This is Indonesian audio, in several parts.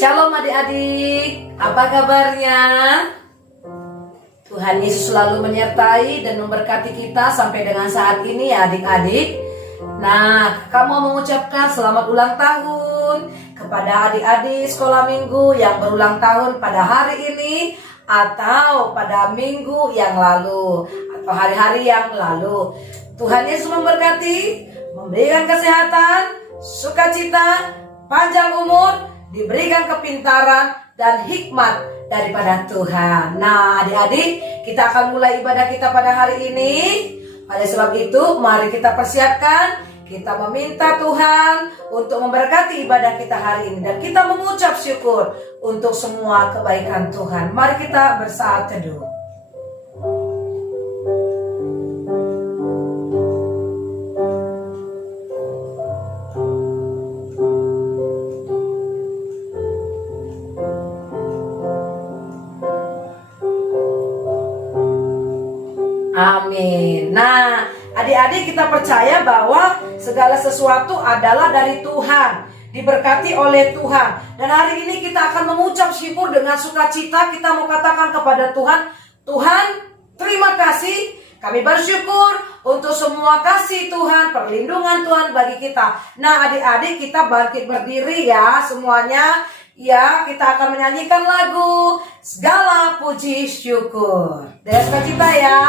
Shalom adik-adik, apa kabarnya? Tuhan Yesus selalu menyertai dan memberkati kita sampai dengan saat ini ya adik-adik. Nah, kamu mau mengucapkan selamat ulang tahun kepada adik-adik sekolah minggu yang berulang tahun pada hari ini atau pada minggu yang lalu atau hari-hari yang lalu. Tuhan Yesus memberkati, memberikan kesehatan, sukacita, panjang umur, diberikan kepintaran dan hikmat daripada Tuhan. Nah adik-adik, kita akan mulai ibadah kita pada hari ini. Oleh sebab itu mari kita persiapkan, kita meminta Tuhan untuk memberkati ibadah kita hari ini, dan kita mengucap syukur untuk semua kebaikan Tuhan. Mari kita bersaat teduh. Amin. Nah, adik-adik, kita percaya bahwa segala sesuatu adalah dari Tuhan, diberkati oleh Tuhan. Dan hari ini kita akan mengucap syukur dengan sukacita. Kita mau katakan kepada Tuhan, Tuhan, terima kasih. Kami bersyukur untuk semua kasih Tuhan, perlindungan Tuhan bagi kita. Nah, adik-adik, kita bangkit berdiri ya semuanya. Ya, kita akan menyanyikan lagu Segala Puji Syukur. Dengan sukacita ya.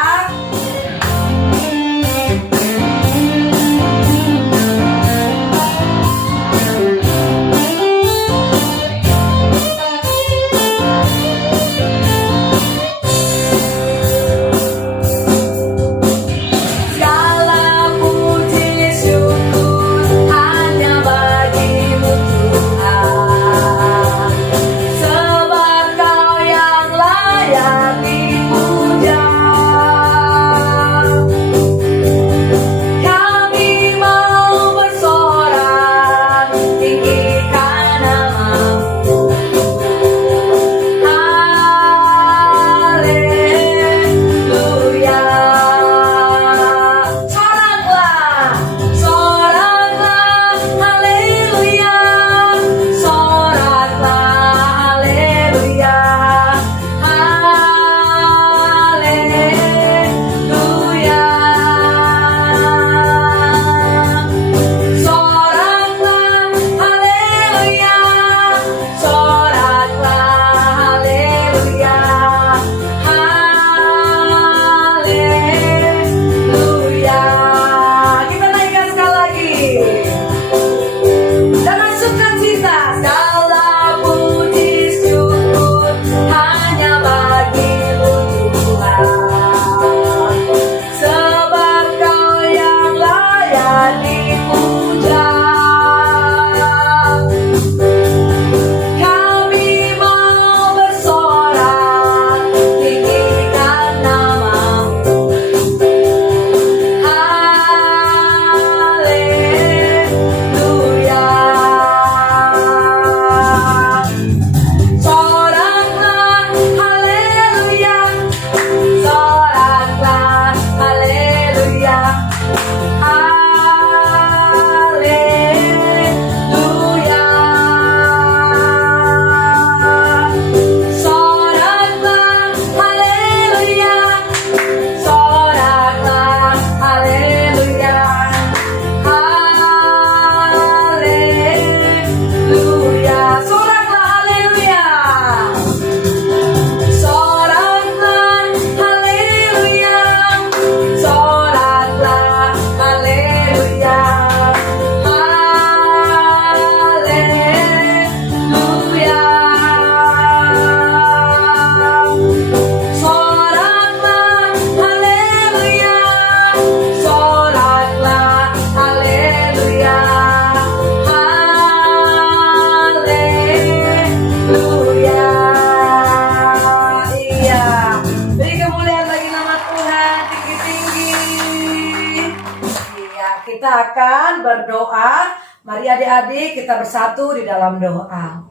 Kita akan berdoa. Mari adik-adik kita bersatu di dalam doa.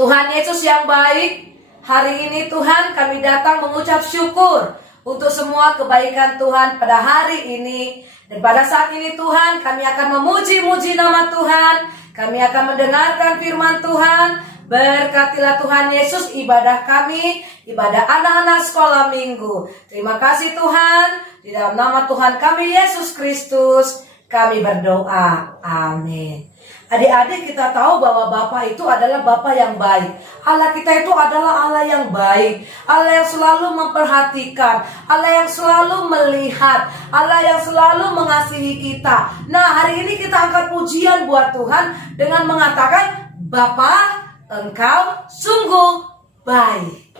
Tuhan Yesus yang baik, hari ini Tuhan kami datang mengucap syukur untuk semua kebaikan Tuhan pada hari ini. Dan pada saat ini Tuhan kami akan memuji-muji nama Tuhan, Kami akan mendengarkan firman Tuhan. Berkatilah Tuhan Yesus ibadah kami, ibadah anak-anak sekolah minggu. Terima kasih Tuhan. Di dalam nama Tuhan kami Yesus Kristus, kami berdoa. Amin. Adik-adik, kita tahu bahwa Bapa itu adalah Bapa yang baik. Allah kita itu adalah Allah yang baik. Allah yang selalu memperhatikan. Allah yang selalu melihat. Allah yang selalu mengasihi kita. Nah, hari ini kita angkat pujian buat Tuhan dengan mengatakan, Bapa, Engkau sungguh baik.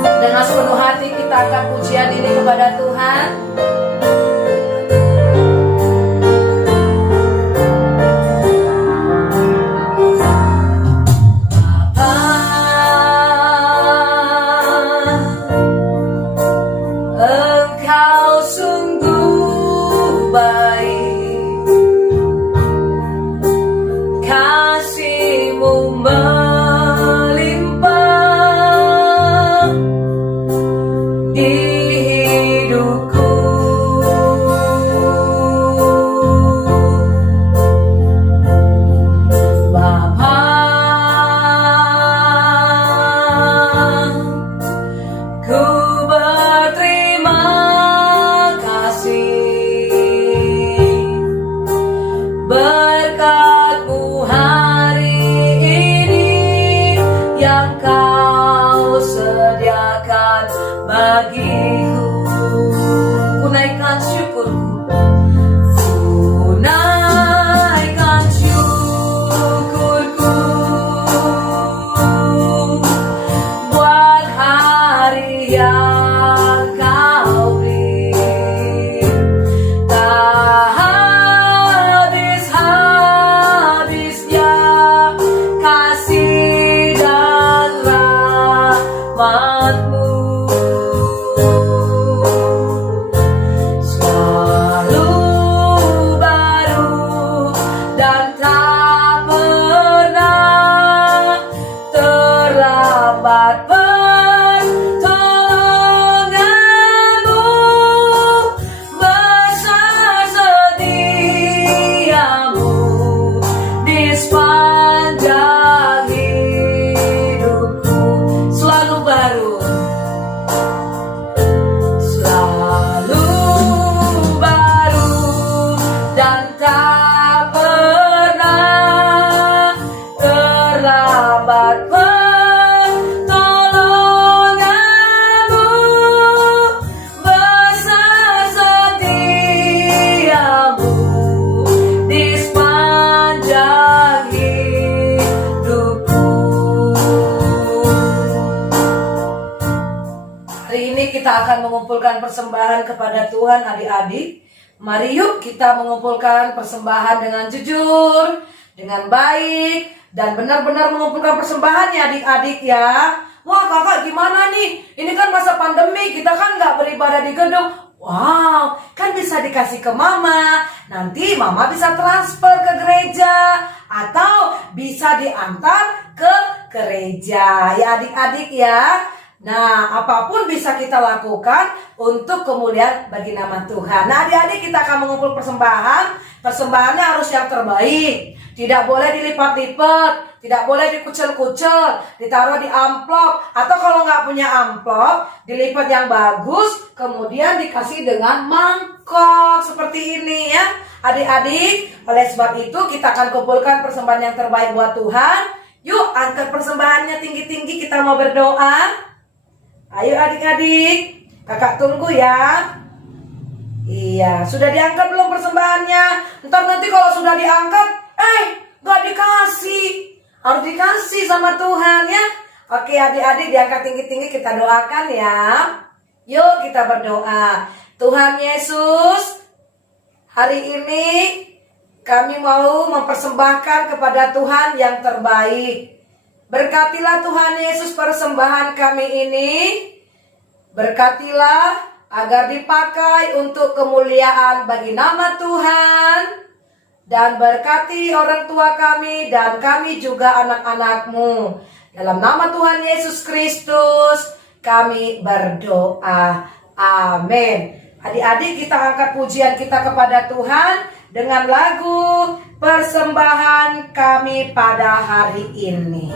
Dengan sepenuh hati kita angkat pujian ini kepada Tuhan. Kita akan mengumpulkan persembahan kepada Tuhan, adik-adik. Mari yuk kita mengumpulkan persembahan dengan jujur, dengan baik, dan benar-benar mengumpulkan persembahannya adik-adik ya. Wah kakak gimana nih? Ini kan masa pandemi, kita kan nggak beribadah di gedung. Wow, kan bisa dikasih ke mama. Nanti mama bisa transfer ke gereja. Atau bisa diantar ke gereja. Ya adik-adik ya. Nah, apapun bisa kita lakukan untuk kemuliaan bagi nama Tuhan. Nah, adik-adik kita akan mengumpul persembahan. Persembahannya harus yang terbaik. Tidak boleh dilipat-lipat, tidak boleh dikucel-kucel, ditaruh di amplop. Atau kalau nggak punya amplop, dilipat yang bagus, kemudian dikasih dengan mangkok seperti ini ya. Adik-adik, oleh sebab itu kita akan kumpulkan persembahan yang terbaik buat Tuhan. Yuk, angkat persembahannya tinggi-tinggi, kita mau berdoa. Ayo adik-adik, kakak tunggu ya. Iya, sudah diangkat belum persembahannya? Ntar nanti kalau sudah diangkat, gak dikasih. Harus dikasih sama Tuhan ya. Oke adik-adik, diangkat tinggi-tinggi, kita doakan ya. Yuk kita berdoa. Tuhan Yesus, hari ini kami mau mempersembahkan kepada Tuhan yang terbaik. Berkatilah Tuhan Yesus persembahan kami ini. Berkatilah agar dipakai untuk kemuliaan bagi nama Tuhan. Dan berkati orang tua kami dan kami juga anak-anak-Mu. Dalam nama Tuhan Yesus Kristus kami berdoa. Amin. Adik-adik kita angkat pujian kita kepada Tuhan dengan lagu persembahan kami pada hari ini.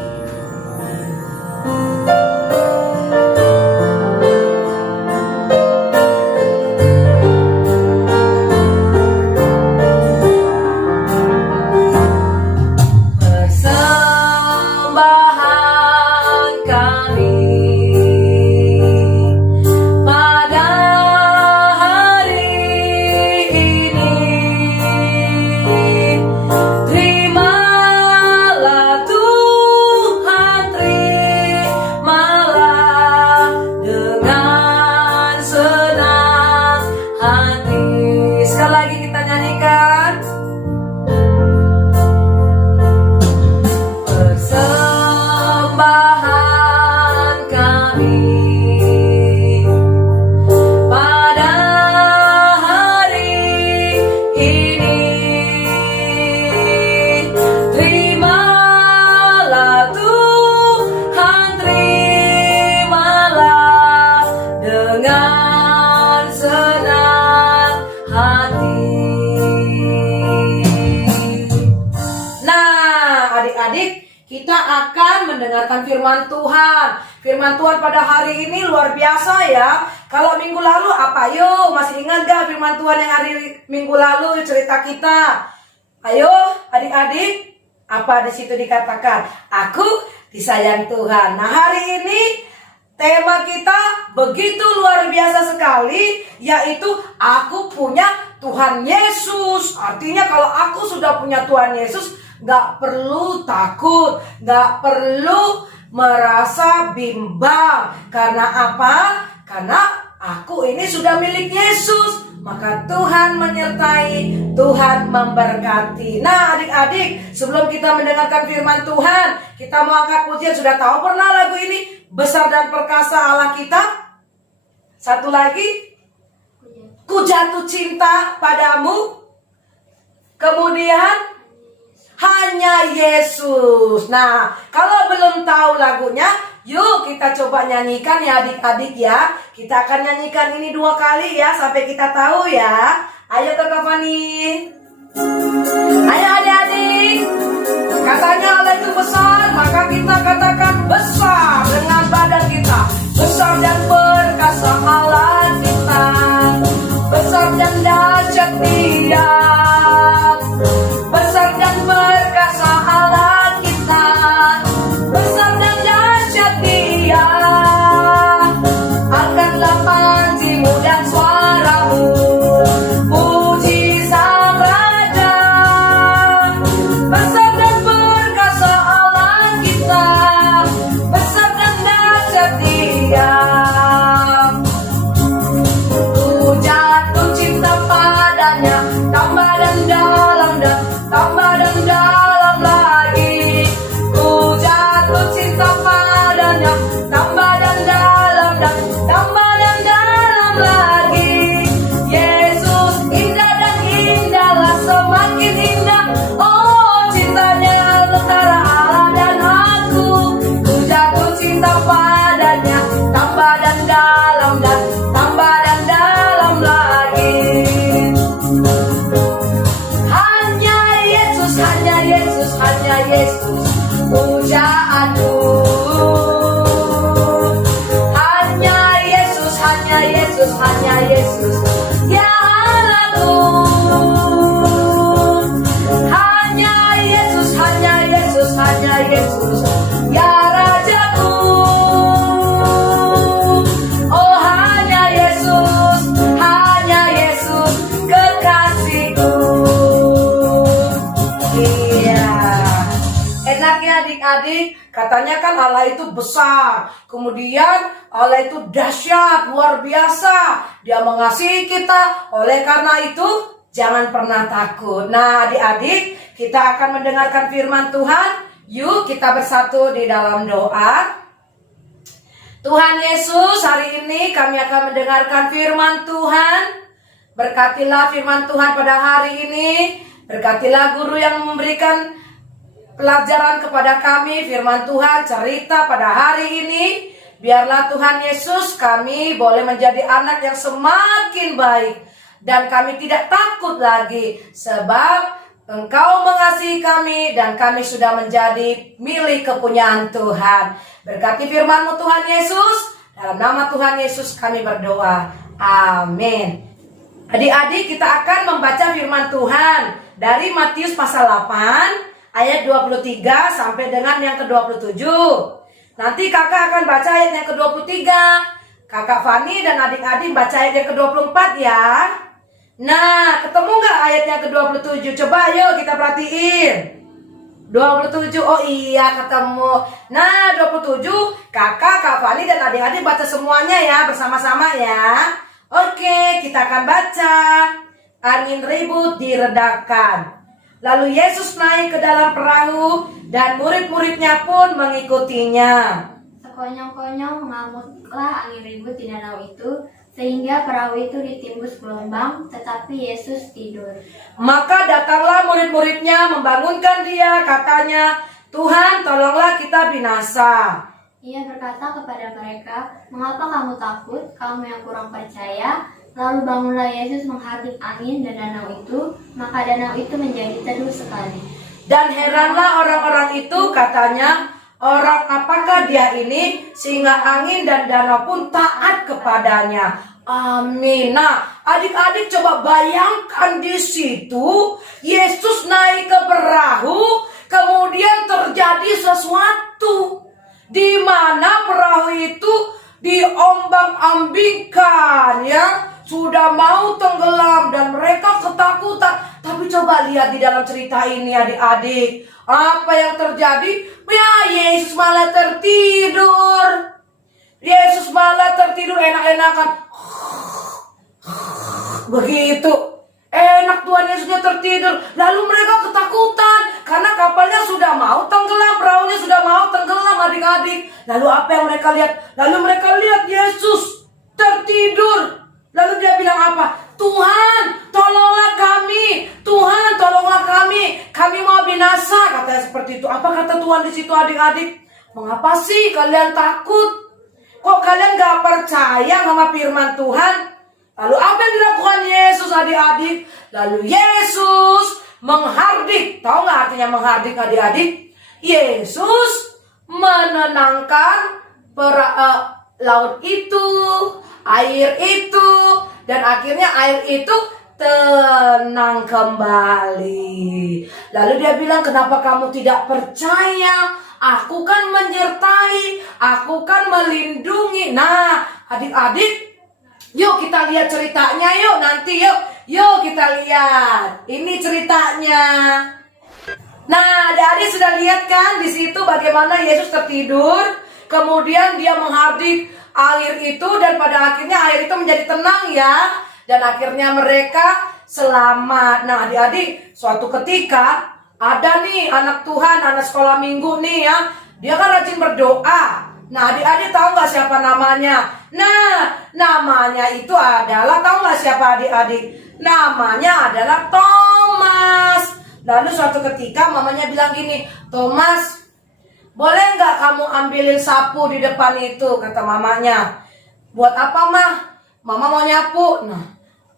Kita akan mendengarkan firman Tuhan. Firman Tuhan pada hari ini luar biasa ya. Kalau minggu lalu apa? Ayo, masih ingat gak firman Tuhan yang hari minggu lalu cerita kita? Ayo, adik-adik, apa di situ dikatakan? Aku disayang Tuhan. Nah, hari ini tema kita begitu luar biasa sekali, yaitu aku punya Tuhan Yesus. Artinya kalau aku sudah punya Tuhan Yesus, gak perlu takut, gak perlu merasa bimbang. Karena apa? Karena aku ini sudah milik Yesus. Maka Tuhan menyertai, Tuhan memberkati. Nah adik-adik, sebelum kita mendengarkan firman Tuhan, kita mau angkat pujian. Sudah tahu pernah lagu ini? Besar dan perkasa Allah kita. Satu lagi, ku jatuh cinta padamu. Kemudian hanya Yesus. Nah, kalau belum tahu lagunya, yuk kita coba nyanyikan ya adik-adik ya. Kita akan nyanyikan ini 2 kali ya, sampai kita tahu ya. Ayo Kak Fani. Ayo adik-adik. Katanya Allah itu besar, maka kita katakan besar dengan badan kita. Besar dan perkasa Allah kita. Besar dan dahsyat Dia. Besar dan perkasa Allah kita. Besar dan dahsyat Dia. Angkatlah panjimu dan suaramu, puji Sang Raja. Besar dan perkasa Allah kita. Besar dan dahsyat Dia. Ku jatuh cinta padanya, tambah dan dalam dan tambah dan dalam lagi. Ku jatuh cinta padanya, tambah dan dalam dan tambah dan dalam lagi. Yesus indah dan indahlah, semakin indah. Oh cintanya antara Allah dan aku. Ku jatuh cinta padanya, tambah dan dalam dan tambah dan dalam lagi. Hanya Yesus, hanya Yesus, hanya Yesus, pujaanku. Hanya Yesus, hanya Yesus, hanya Yesus, ya Allahku. Hanya Yesus, hanya Yesus, hanya Yesus, ya Rajaku. Oh hanya Yesus, kekasihku. Iya. Enaknya adik-adik, katanya kan Allah itu besar. Kemudian Allah itu dahsyat, luar biasa. Dia mengasihi kita. Oleh karena itu, jangan pernah takut. Nah adik-adik, kita akan mendengarkan firman Tuhan. Yuk kita bersatu di dalam doa. Tuhan Yesus, hari ini kami akan mendengarkan firman Tuhan. Berkatilah firman Tuhan pada hari ini. Berkatilah guru yang memberikan pelajaran kepada kami, firman Tuhan, cerita pada hari ini. Biarlah Tuhan Yesus kami boleh menjadi anak yang semakin baik dan kami tidak takut lagi, sebab Engkau mengasihi kami dan kami sudah menjadi milik kepunyaan Tuhan. Berkati firman-Mu Tuhan Yesus, dalam nama Tuhan Yesus kami berdoa. Amin. Adik-adik, kita akan membaca firman Tuhan dari Matius pasal 8 ayat 23 sampai dengan yang ke-27. Nanti kakak akan baca ayat yang ke-23. Kakak Fani dan adik-adik baca ayat yang ke-24 ya. Nah, ketemu nggak ayat yang ke-27? Coba yuk kita perhatiin. 27, oh iya ketemu. Nah, 27, kakak, Kak Fani dan adik-adik baca semuanya ya, bersama-sama ya. Oke, kita akan baca. Angin ribut diredakan. Lalu Yesus naik ke dalam perahu dan murid-muridnya pun mengikutinya. Sekonyong-konyong mengamuklah angin ribut di danau itu, sehingga perahu itu ditimbus gelombang, tetapi Yesus tidur. Maka datanglah murid-muridnya membangunkan dia, katanya, Tuhan, tolonglah kita binasa. Ia berkata kepada mereka, mengapa kamu takut, kamu yang kurang percaya? Lalu bangunlah Yesus menghardik angin dan danau itu, maka danau itu menjadi teduh sekali. Dan heranlah orang-orang itu, katanya, orang apakah dia ini sehingga angin dan danau pun taat kepadanya. Amin. Nah, adik-adik coba bayangkan di situ Yesus naik ke perahu, kemudian terjadi sesuatu di mana perahu itu diombang-ambingkan ya, sudah mau tenggelam dan mereka ketakutan. Tapi coba lihat di dalam cerita ini adik-adik, apa yang terjadi? Ya, Yesus malah tertidur. Yesus malah tertidur enak-enakan. Begitu. Enak Tuhan Yesusnya tertidur. Lalu mereka ketakutan karena kapalnya sudah mau tenggelam, perahunya sudah mau tenggelam adik-adik. Lalu apa yang mereka lihat? Lalu mereka lihat Yesus tertidur. Lalu dia bilang apa? Tuhan, tolonglah kami. Tuhan, tolonglah kami. Kami mau binasa, katanya seperti itu. Apa kata Tuhan di situ adik-adik? Mengapa sih kalian takut? Kok kalian gak percaya sama firman Tuhan? Lalu apa yang dilakukan Yesus adik-adik? Lalu Yesus menghardik. Tahu gak artinya menghardik adik-adik? Yesus menenangkan laut itu, air itu, dan akhirnya air itu tenang kembali. Lalu dia bilang, kenapa kamu tidak percaya? Aku kan menyertai, aku kan melindungi. Nah, adik-adik, yuk kita lihat ceritanya yuk nanti yuk kita lihat. Ini ceritanya. Nah, adik-adik sudah lihat kan di situ bagaimana Yesus tertidur, kemudian dia menghardik air itu dan pada akhirnya air itu menjadi tenang ya, dan akhirnya mereka selamat. Nah, adik-adik, suatu ketika ada nih anak Tuhan, anak sekolah minggu nih ya, dia kan rajin berdoa. Nah, adik-adik tahu nggak siapa namanya? Nah, namanya itu adalah, tahu nggak siapa adik-adik? Namanya adalah Thomas. Lalu suatu ketika mamanya bilang gini, Thomas, boleh nggak kamu ambilin sapu di depan itu? Kata mamanya. Buat apa mah? Mama mau nyapu. Nah,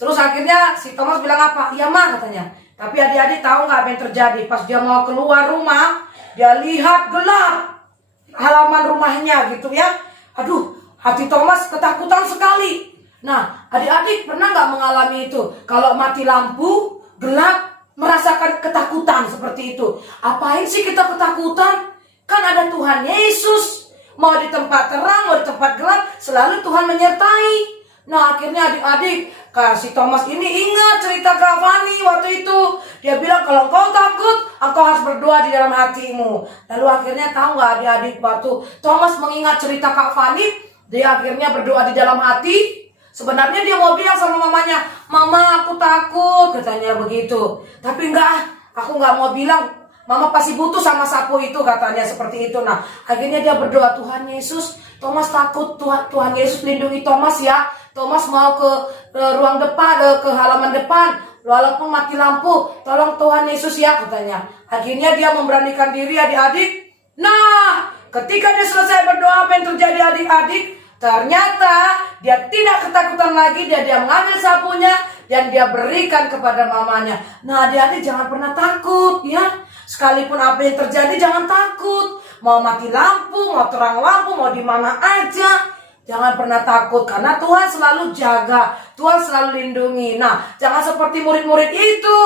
terus akhirnya si Thomas bilang apa? Iya mah, katanya. Tapi adik-adik tahu nggak apa yang terjadi? Pas dia mau keluar rumah, dia lihat gelap halaman rumahnya gitu ya. Aduh, hati Thomas ketakutan sekali. Nah, adik-adik pernah nggak mengalami itu? Kalau mati lampu, gelap, merasakan ketakutan seperti itu. Apain sih kita ketakutan? Kan ada Tuhan Yesus. Mau di tempat terang, mau di tempat gelap, selalu Tuhan menyertai. Nah, akhirnya adik-adik, si Thomas ini ingat cerita Kak Fani waktu itu. Dia bilang, kalau engkau takut, engkau harus berdoa di dalam hatimu. Lalu akhirnya tahu nggak adik-adik, waktu Thomas mengingat cerita Kak Fani, dia akhirnya berdoa di dalam hati. Sebenarnya dia mau bilang sama mamanya, Mama aku takut, katanya begitu. Tapi enggak, aku nggak mau bilang, Mama pasti butuh sama sapu itu, katanya seperti itu. Nah, akhirnya dia berdoa, Tuhan Yesus, Thomas takut, Tuhan Yesus lindungi Thomas ya. Thomas mau ke ruang depan, ke halaman depan, walaupun mati lampu, tolong Tuhan Yesus ya, katanya. Akhirnya dia memberanikan diri adik-adik. Nah, ketika dia selesai berdoa, apa yang terjadi adik-adik? Ternyata dia tidak ketakutan lagi, dia mengambil sapunya, dan dia berikan kepada mamanya. Nah, adik-adik jangan pernah takut ya. Sekalipun apa yang terjadi jangan takut. Mau mati lampu, mau terang lampu, mau di mana aja, jangan pernah takut karena Tuhan selalu jaga, Tuhan selalu lindungi. Nah, jangan seperti murid-murid itu.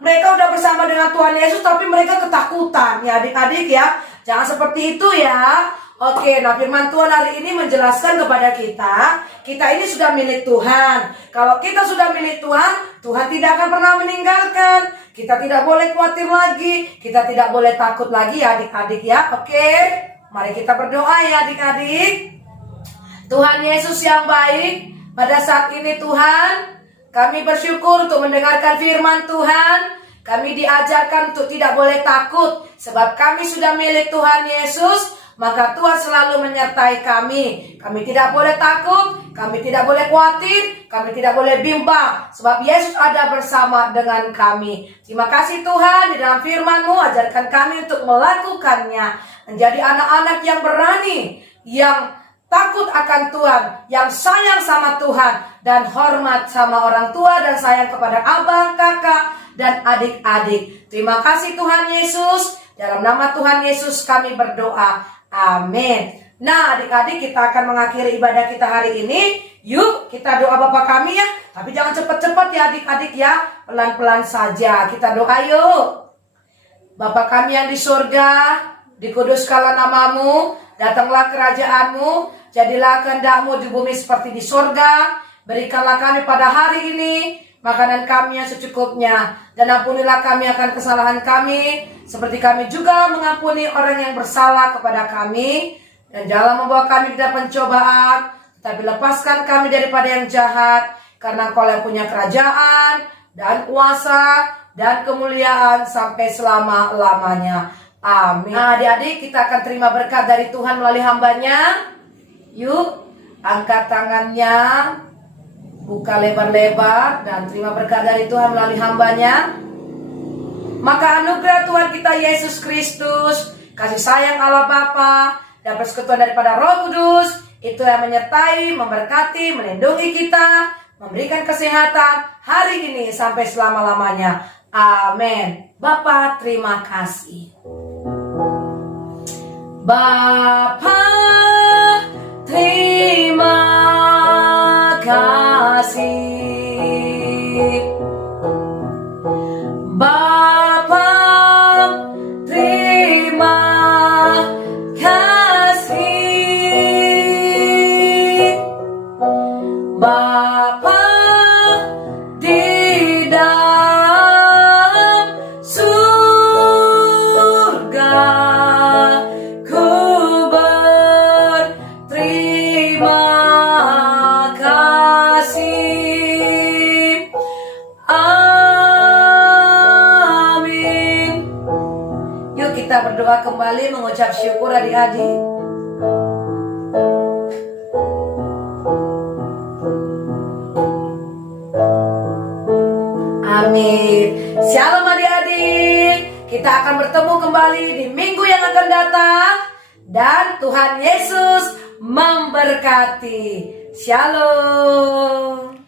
Mereka udah bersama dengan Tuhan Yesus tapi mereka ketakutan ya adik-adik ya. Jangan seperti itu ya. Oke, nah firman Tuhan hari ini menjelaskan kepada kita ini sudah milik Tuhan. Kalau kita sudah milik Tuhan, Tuhan tidak akan pernah meninggalkan. Kita tidak boleh khawatir lagi, kita tidak boleh takut lagi ya adik-adik ya. Oke, mari kita berdoa ya adik-adik. Tuhan Yesus yang baik, pada saat ini Tuhan, kami bersyukur untuk mendengarkan firman Tuhan. Kami diajarkan untuk tidak boleh takut, sebab kami sudah milik Tuhan Yesus. Maka Tuhan selalu menyertai kami. Kami tidak boleh takut, kami tidak boleh khawatir, kami tidak boleh bimbang. Sebab Yesus ada bersama dengan kami. Terima kasih Tuhan, di dalam firman-Mu ajarkan kami untuk melakukannya. Menjadi anak-anak yang berani, yang takut akan Tuhan, yang sayang sama Tuhan, dan hormat sama orang tua, dan sayang kepada abang, kakak, dan adik-adik. Terima kasih Tuhan Yesus. Dalam nama Tuhan Yesus kami berdoa. Amin. Nah adik-adik, kita akan mengakhiri ibadah kita hari ini. Yuk kita doa Bapa kami ya. Tapi jangan cepat-cepat ya adik-adik ya. Pelan-pelan saja kita doa yuk. Bapa kami yang di surga, dikuduskanlah namamu, datanglah kerajaanmu, jadilah kehendak-Mu di bumi seperti di surga. Berikanlah kami pada hari ini makanan kami yang secukupnya, dan ampunilah kami akan kesalahan kami, seperti kami juga mengampuni orang yang bersalah kepada kami. Dan jangan membawa kami ke dalam pencobaan, tetapi lepaskan kami daripada yang jahat, karena Engkau yang punya kerajaan, dan kuasa, dan kemuliaan sampai selama-lamanya. Amin. Nah adik-adik, kita akan terima berkat dari Tuhan melalui hambanya. Yuk, angkat tangannya, buka lebar-lebar, dan terima berkat dari Tuhan melalui hambanya. Maka anugerah Tuhan kita Yesus Kristus, kasih sayang Allah Bapa, dan persekutuan daripada Roh Kudus, itu yang menyertai, memberkati, melindungi kita, memberikan kesehatan hari ini sampai selama-lamanya. Amin. Bapa, terima kasih. Bapa, terima kasih. Bapa, terima kasih. Bapa di dalam surga, ku berterima kasih. Amin. Yuk kita berdoa kembali, mengucap syukur adik-adik. Amin. Shalom adik-adik. Kita akan bertemu kembali di minggu yang akan datang. Dan Tuhan Yesus memberkati. Shalom.